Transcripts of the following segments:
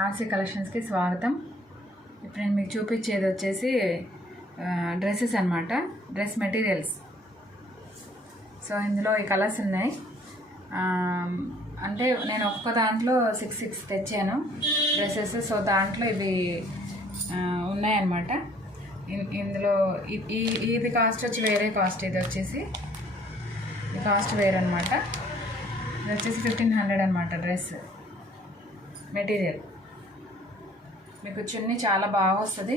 RC కలెక్షన్స్కి స్వాగతం. ఇప్పుడు నేను మీకు చూపించేది వచ్చేసి డ్రెస్సెస్ అన్నమాట, డ్రెస్ మెటీరియల్స్. సో ఇందులో ఈ కలర్స్ ఉన్నాయి. అంటే నేను ఒక్క దాంట్లో 6 తెచ్చాను డ్రెస్సెస్. సో దాంట్లో ఇవి ఉన్నాయన్నమాట. ఇందులో ఇది కాస్ట్ వచ్చి వేరే కాస్ట్, ఇది వచ్చేసి ఈ కాస్ట్ వేరే అనమాట. ఇది వచ్చేసి 1500 అనమాట డ్రెస్ మెటీరియల్. మీకు చున్నీ చాలా బాగా వస్తుంది,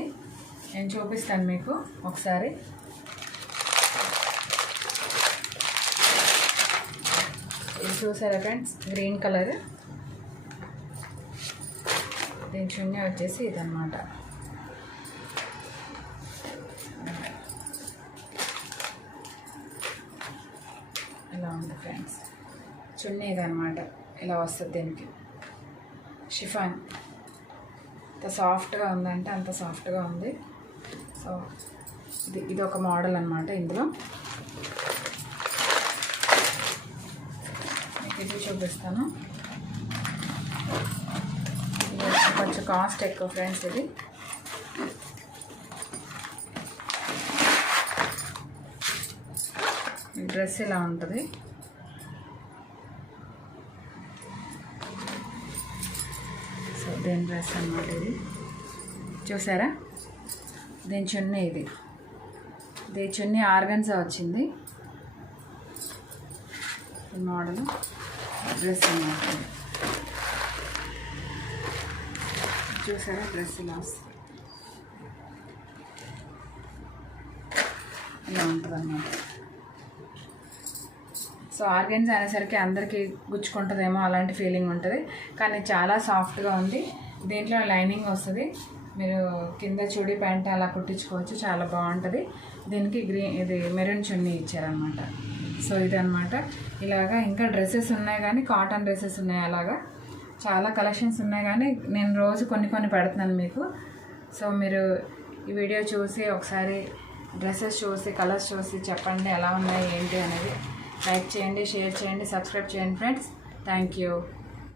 నేను చూపిస్తాను మీకు ఒకసారి. ఇది చూసారా ఫ్రెండ్స్, గ్రీన్ కలర్. దీని చున్నీ వచ్చేసి ఇదన్నమాట. ఇలా ఉంది ఫ్రెండ్స్ చున్నీ, ఇదన్నమాట. ఇలా వస్తుంది దీనికి. షిఫాన్ అంత సాఫ్ట్గా ఉందంటే అంత సాఫ్ట్గా ఉంది. సో ఇది ఒక మోడల్ అన్నమాట. ఇందులో మీకు ఇది చూపిస్తాను. ఇది కొంచెం కాస్ట్ ఎక్కువ ఫ్రెండ్స్. ఇది డ్రెస్ ఇలా ఉంటుంది. సో దీని డ్రెస్ అన్నమాట ఇది. చూసారా, దీని చున్నీ ఇది. దీని చున్నీ ఆర్గన్జా వచ్చింది. ఈ మోడల్ డ్రెస్ అన్నమాట. చూసారా, డ్రెస్ ఇలా వస్తుంది, ఇలా ఉంటుంది అన్నమాట. సో ఆర్గన్స్ అనేసరికి అందరికీ గుచ్చుకుంటుందేమో అలాంటి ఫీలింగ్ ఉంటుంది, కానీ చాలా సాఫ్ట్గా ఉంది. దీంట్లో లైనింగ్ వస్తుంది. మీరు కింద చూడి ప్యాంట్ అలా కుట్టించుకోవచ్చు, చాలా బాగుంటుంది. దీనికి ఇది మెరూన్ చున్నీ ఇచ్చారనమాట. సో ఇదన్నమాట. ఇలాగా ఇంకా డ్రెస్సెస్ ఉన్నాయి, కానీ కాటన్ డ్రెస్సెస్ ఉన్నాయి. అలాగా చాలా కలెక్షన్స్ ఉన్నాయి, కానీ నేను రోజు కొన్ని పెడుతున్నాను మీకు. సో మీరు ఈ వీడియో చూసి ఒకసారి డ్రెస్సెస్ చూసి కలర్స్ చూసి చెప్పండి ఎలా ఉన్నాయి ఏంటి అనేది. లైక్ చేయండి, షేర్ చేయండి, సబ్స్క్రైబ్ చేయండి ఫ్రెండ్స్. Thank you.